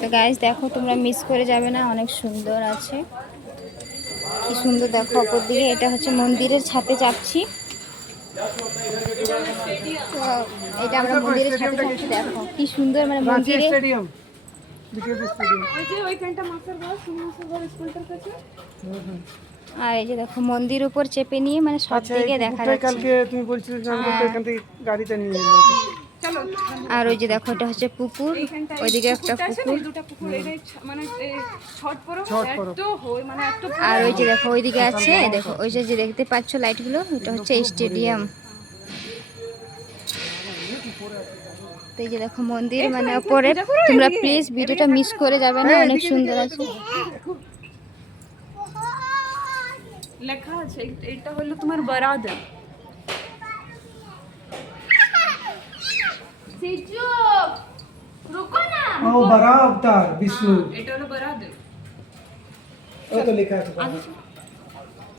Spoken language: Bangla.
তো গাইস দেখো, তোমরা মিস করে যাবে না, অনেক সুন্দর আছে, কি সুন্দর দেখো অপর দিকে। এটা হচ্ছে মন্দিরের ছাদে যাচ্ছি, তো এটা আমরা মন্দিরের ছাদে যাচ্ছি। দেখো কি সুন্দর, মানে মন্দিরে আর এই যে দেখো মন্দির উপর চেপে নিয়ে মানে সব দিকে দেখা যাচ্ছে। কালকে তুমি বলছিলে স্নান করতে, এখান থেকে গাড়িতে নিয়ে এলো। আর ওই যে দেখো এটা হচ্ছে পুকুর, ওইদিকে একটা পুকুর, আর ওই যে দেখো ওইদিকে আছে, দেখো ওই যে দেখতে পাচ্ছ লাইটগুলো, ওটা হচ্ছে স্টেডিয়াম। তো এই যে দেখো মন্দির মানে উপরে, তোমরা প্লিজ ভিডিওটা মিস করে যাবে না, অনেক সুন্দর আছে। লেখা আছে এটা হলো তোমার বরাদর। সিজু রুকো না, ও বড় অবতার বিষ্ণু, এটা হলো বরাদর। ও তো লেখা আছে।